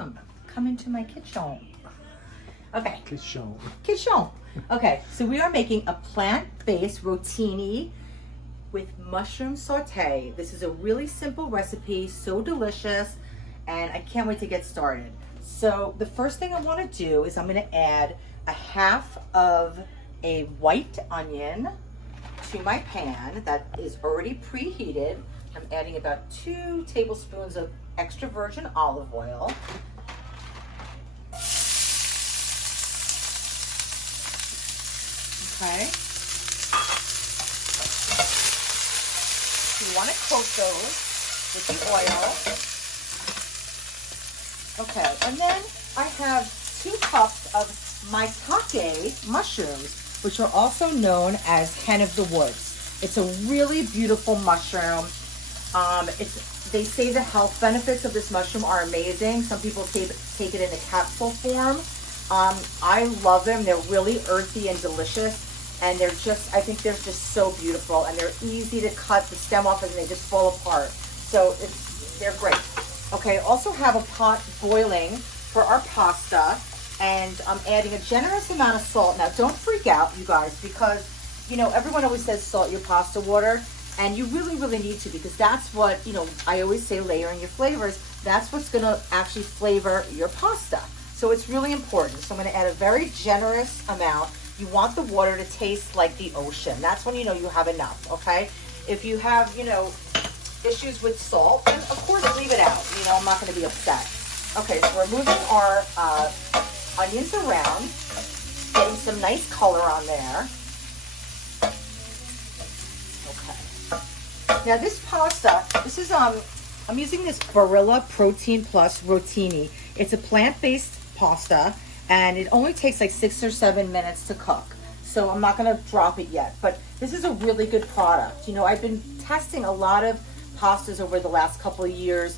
welcome. Come into my kitchen. Okay. Kitchen. Okay, so we are making a plant-based rotini with mushroom saute. This is a really simple recipe, so delicious, and I can't wait to get started. So the first thing I want to do is I'm going to add a half of a white onion to my pan that is already preheated. I'm adding about 2 tablespoons of extra virgin olive oil. Okay. You want to coat those with the oil. Okay, and then I have 2 cups of maitake mushrooms, which are also known as hen of the woods. It's a really beautiful mushroom. They say the health benefits of this mushroom are amazing. Some people take it in a capsule form. I love them. They're really earthy and delicious. And they're just, I think they're just so beautiful, and they're easy to cut the stem off and they just fall apart. So they're great. Okay, I also have a pot boiling for our pasta, and I'm adding a generous amount of salt. Now don't freak out, you guys, because you know, everyone always says salt your pasta water, and you really, really need to, because that's what, you know, I always say layering your flavors. That's what's gonna actually flavor your pasta. So it's really important. So I'm gonna add a very generous amount. You want the water to taste like the ocean. That's when you know you have enough, okay? If you have, you know, issues with salt, then of course leave it out. You know, I'm not gonna be upset. Okay, so we're moving our onions around, getting some nice color on there. Okay. Now this pasta, this is, I'm using this Barilla Protein Plus Rotini. It's a plant-based pasta, and it only takes like 6 or 7 minutes to cook. So I'm not gonna drop it yet, but this is a really good product. You know, I've been testing a lot of pastas over the last couple of years,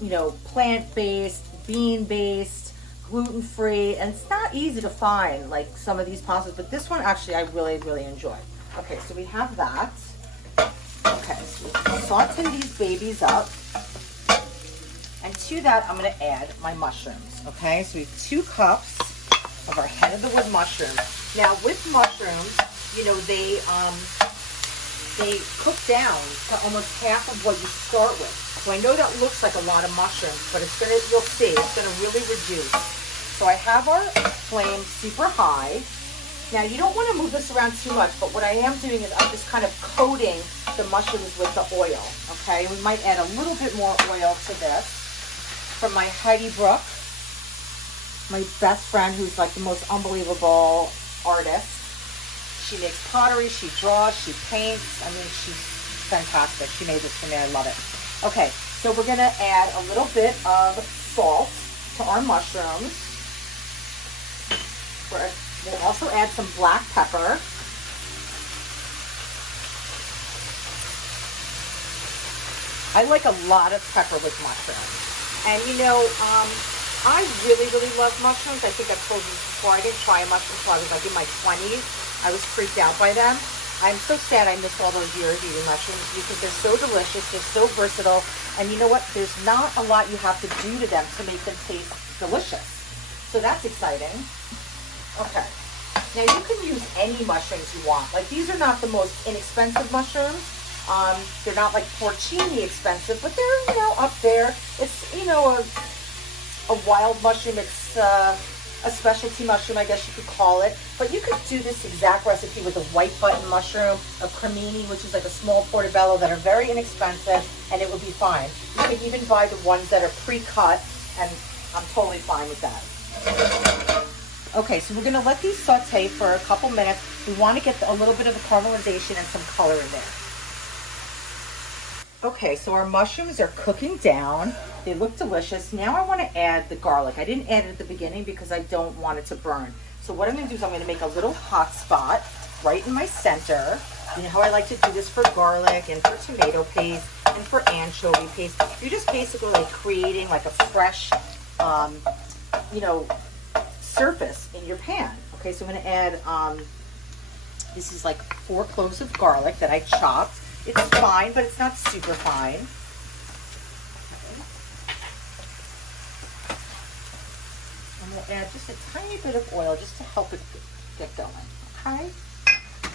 you know, plant-based, bean-based, gluten-free, and it's not easy to find like some of these pastas, but this one actually I really, really enjoy. Okay, so we have that. Okay, so we saute these babies up. And to that, I'm gonna add my mushrooms, okay? So we have 2 cups of our head of the wood mushrooms. Now with mushrooms, you know, they cook down to almost half of what you start with. So I know that looks like a lot of mushrooms, but it's gonna, you'll see, it's gonna really reduce. So I have our flame super high. Now you don't wanna move this around too much, but what I am doing is I'm just kind of coating the mushrooms with the oil, okay? We might add a little bit more oil to this. From my Heidi Brooke, my best friend, who's like the most unbelievable artist. She makes pottery, she draws, she paints. I mean, she's fantastic. She made this for me, I love it. Okay, so we're gonna add a little bit of salt to our mushrooms. We'll also add some black pepper. I like a lot of pepper with mushrooms. And you know, I really, really love mushrooms. I think I've told you before, I didn't try a mushroom until I was like in my 20s. I was freaked out by them. I'm so sad I missed all those years eating mushrooms because they're so delicious, they're so versatile. And you know what? There's not a lot you have to do to them to make them taste delicious. So that's exciting. Okay. Now you can use any mushrooms you want. Like, these are not the most inexpensive mushrooms. They're not like porcini expensive, but they're, you know, up there. It's, you know, a wild mushroom. It's a specialty mushroom, I guess you could call it. But you could do this exact recipe with a white button mushroom, a cremini, which is like a small portobello, that are very inexpensive, and it would be fine. You could even buy the ones that are pre-cut, and I'm totally fine with that. Okay, so we're gonna let these saute for a couple minutes. We want to get a little bit of the caramelization and some color in there. Okay, so our mushrooms are cooking down. They look delicious. Now I want to add the garlic. I didn't add it at the beginning because I don't want it to burn. So what I'm going to do is I'm going to make a little hot spot right in my center. You know how I like to do this for garlic and for tomato paste and for anchovy paste. You're just basically like creating like a fresh, you know, surface in your pan. Okay, so I'm going to add, this is like 4 cloves of garlic that I chopped. It's fine, but it's not super fine. And we'll add just a tiny bit of oil just to help it get going. Okay?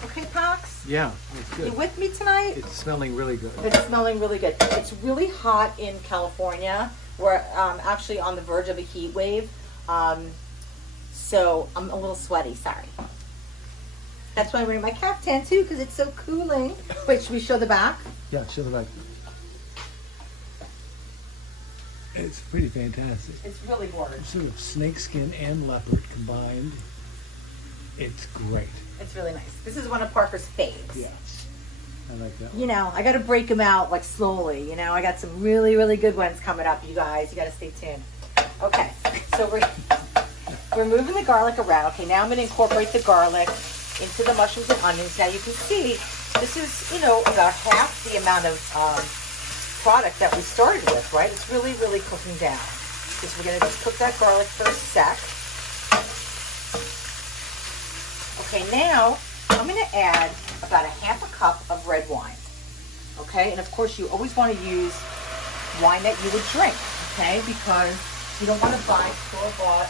Okay, Pox? Yeah, it's good. You with me tonight? It's smelling really good. It's smelling really good. It's really hot in California. We're actually on the verge of a heat wave. So I'm a little sweaty, sorry. That's why I'm wearing my kaftan too, because it's so cooling. Wait, should we show the back? Yeah, show the back. It's pretty fantastic. It's really gorgeous. Sort of snakeskin and leopard combined. It's great. It's really nice. This is one of Parker's faves. Yeah, I like that one. You know, I got to break them out like slowly. You know, I got some really, really good ones coming up, you guys. You got to stay tuned. Okay, so we're moving the garlic around. Okay, now I'm going to incorporate the garlic into the mushrooms and onions. Now you can see this is, you know, about half the amount of product that we started with, right? It's really, really cooking down. Because we're going to just cook that garlic for a sec. Okay, now I'm going to add about a half a cup of red wine. Okay, and of course you always want to use wine that you would drink, okay? Because you don't want to buy store-bought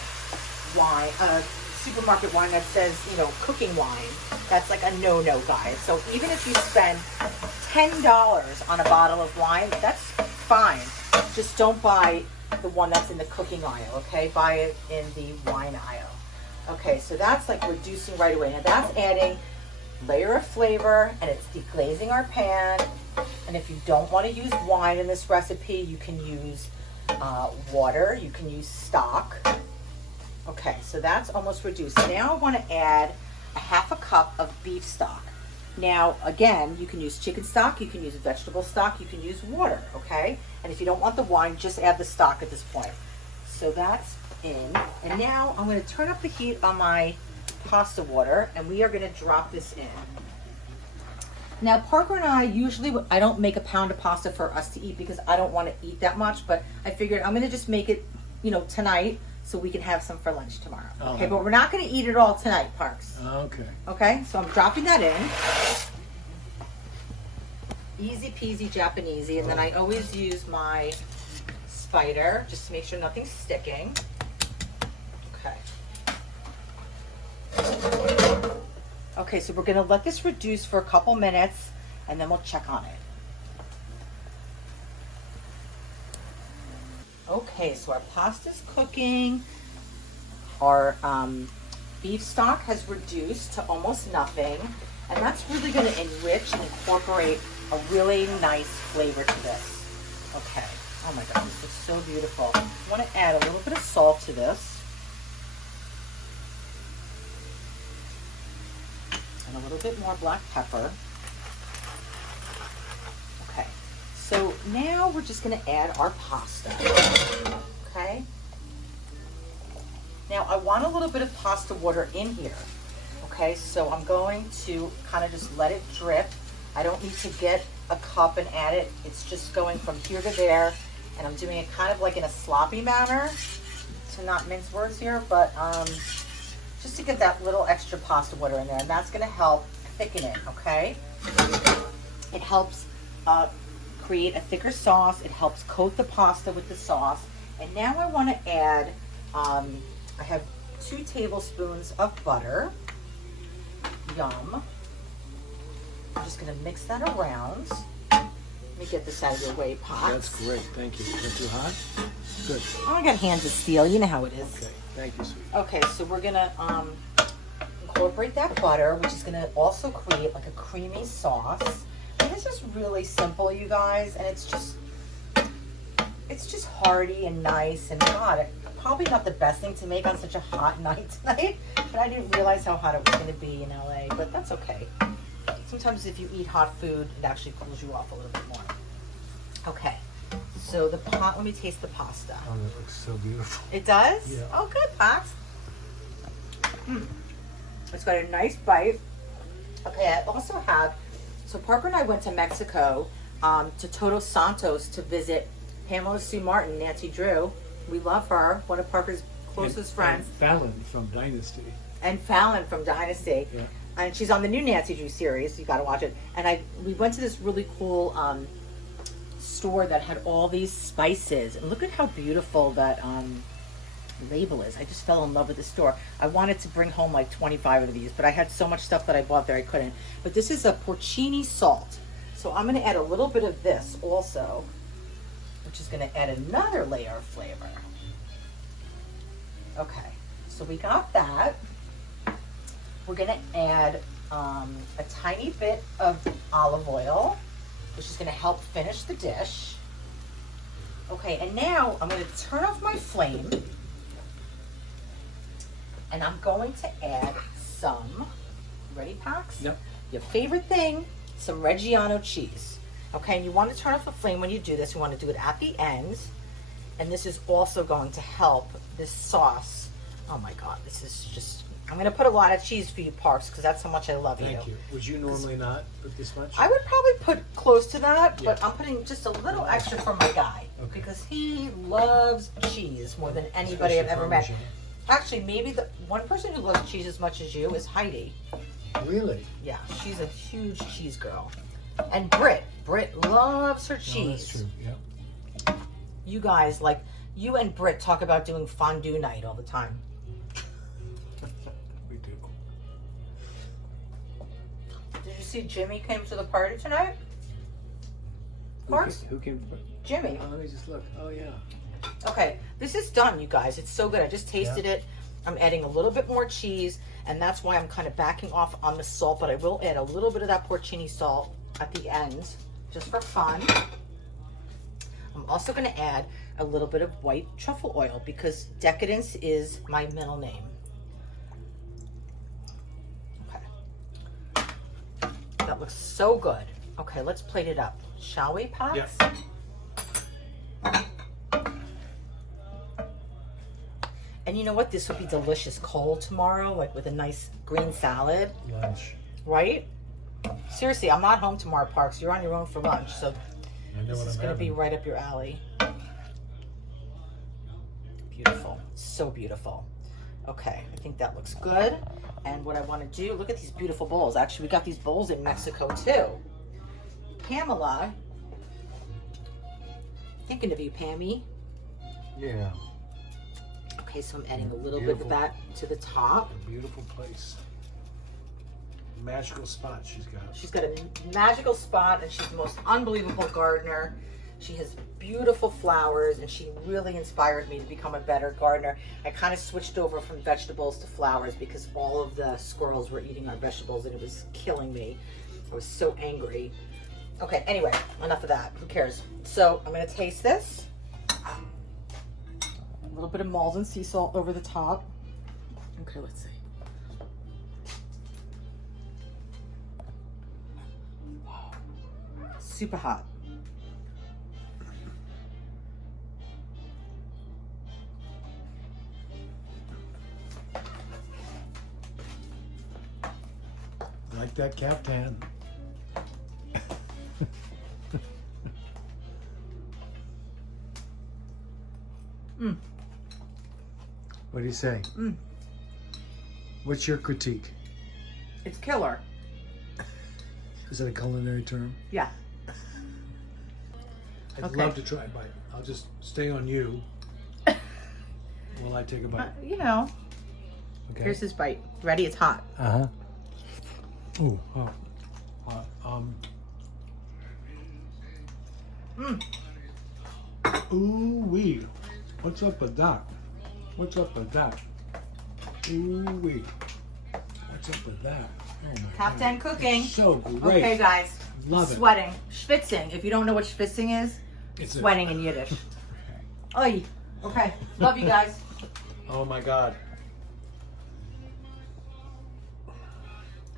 wine, supermarket wine that says, you know, cooking wine. That's like a no-no, guys. So even if you spend $10 on a bottle of wine, that's fine. Just don't buy the one that's in the cooking aisle, okay? Buy it in the wine aisle. Okay, so that's like reducing right away. Now that's adding layer of flavor, and it's deglazing our pan. And if you don't want to use wine in this recipe, you can use water, you can use stock. Okay, so that's almost reduced. Now I want to add a half a cup of beef stock. Now, again, you can use chicken stock, you can use vegetable stock, you can use water, okay? And if you don't want the wine, just add the stock at this point. So that's in. And now I'm going to turn up the heat on my pasta water, and we are going to drop this in. Now, Parker and I I don't make a pound of pasta for us to eat because I don't want to eat that much, but I figured I'm going to just make it, you know, tonight so we can have some for lunch tomorrow. Okay, but we're not going to eat it all tonight, Parks. Okay. Okay, so I'm dropping that in. Easy peasy Japanesey, and then I always use my spider just to make sure nothing's sticking. Okay. Okay, so we're going to let this reduce for a couple minutes, and then we'll check on it. Okay, so our pasta's cooking. Our beef stock has reduced to almost nothing, and that's really going to enrich and incorporate a really nice flavor to this. Okay, oh my God, this looks so beautiful. I want to add a little bit of salt to this, and a little bit more black pepper. Okay, so now we're just going to add our pasta. Okay. Now I want a little bit of pasta water in here. Okay, so I'm going to kind of just let it drip. I don't need to get a cup and add it. It's just going from here to there, and I'm doing it kind of like in a sloppy manner, to not mince words here, but just to get that little extra pasta water in there, and that's going to help thicken it. Okay, it helps create a thicker sauce. It helps coat the pasta with the sauce. And now I want to add, I have 2 tablespoons of butter. Yum. I'm just going to mix that around. Let me get this out of your way, Pot. That's great. Thank you. Is that too hot? Good. Oh, I got hands of steel. You know how it is. Okay. Thank you, sweetie. Okay, so we're going to incorporate that butter, which is going to also create like a creamy sauce. And this is really simple, you guys, and it's just hearty and nice, and God, probably not the best thing to make on such a hot night tonight, but I didn't realize how hot it was going to be in LA, but that's okay. Sometimes if you eat hot food, it actually cools you off a little bit more. Okay, so let me taste the pasta. Oh, that looks so beautiful. It does? Yeah. Oh, good, Pox. It's got a nice bite. Okay, I also have, so Parker and I went to Mexico, to Todos Santos to visit Pamela Sue Martin, Nancy Drew. We love her, one of Parker's closest friends. And Fallon from Dynasty. And Fallon from Dynasty. Yeah. And she's on the new Nancy Drew series. You got to watch it. And we went to this really cool store that had all these spices. And look at how beautiful that label is. I just fell in love with the store. I wanted to bring home like 25 of these, but I had so much stuff that I bought there I couldn't. But this is a porcini salt. So I'm going to add a little bit of this also, which is going to add another layer of flavor. Okay, so we got that. We're going to add a tiny bit of olive oil, which is going to help finish the dish. Okay, and now I'm going to turn off my flame, and I'm going to add some, ready, Pax? Yep. Your favorite thing, some Reggiano cheese. Okay, and you want to turn off the flame when you do this. You want to do it at the end, and this is also going to help this sauce. Oh my God, this is just, I'm going to put a lot of cheese for you, Parks, because that's how much I love you. Thank you. Would you normally not put this much? I would probably put close to that, Yeah. but I'm putting just a little extra for my guy. Okay. Because he loves cheese more than anybody I've ever met. Parmesan. Actually, maybe the one person who loves cheese as much as you is Heidi. Really? Yeah, she's a huge cheese girl. And Britt loves her cheese. No, that's true. Yep. You guys, like, you and Britt talk about doing fondue night all the time. We do. Did you see Jimmy came to the party tonight? Parks? Who came? Jimmy. Oh, let me just look. Oh, yeah. Okay, this is done, you guys. It's so good. I just tasted it. I'm adding a little bit more cheese, and that's why I'm kind of backing off on the salt, but I will add a little bit of that porcini salt at the end, just for fun. I'm also going to add a little bit of white truffle oil because Decadence is my middle name. Okay. That looks so good. Okay, let's plate it up. Shall we, Pax? Yes. And you know what? This would be delicious cold tomorrow, like with a nice green salad, Lunch. right? Seriously, I'm not home tomorrow, Parks. You're on your own for lunch, so I know this what is I'm going to be having. right up your alley. Beautiful. So beautiful. Okay, I think that looks good. And what I want to do, look at these beautiful bowls. Actually, we got these bowls in Mexico too. Pamela, thinking of you, Pammy. Yeah. Okay, so I'm adding a little bit Beautiful. of that to the top. A beautiful place. Magical spot she's got. She's got a magical spot, and she's the most unbelievable gardener. She has beautiful flowers, and she really inspired me to become a better gardener. I kind of switched over from vegetables to flowers because all of the squirrels were eating our vegetables, and it was killing me. I was so angry. Okay, anyway, enough of that. Who cares? So I'm going to taste this. A little bit of Malden sea salt over the top. Okay, let's see. Super hot. Like that Kaftan. Mm. What do you say? Mm. What's your critique? It's killer. Is that a culinary term? Yeah. I'd Okay. love to try a bite. I'll just stay on you while I take a bite. You know, Okay. here's his bite. Ready? It's hot. Uh-huh. Ooh, oh. Mm. Ooh wee. What's up with that? What's up with that? Ooh wee. What's up with that? Oh my Kaftan God. cooking. So great. Okay, guys. Love it. Sweating. Schwitzing. If you don't know what schwitzing is, It's sweating in Yiddish. Oy. Okay. Love you guys. Oh my God.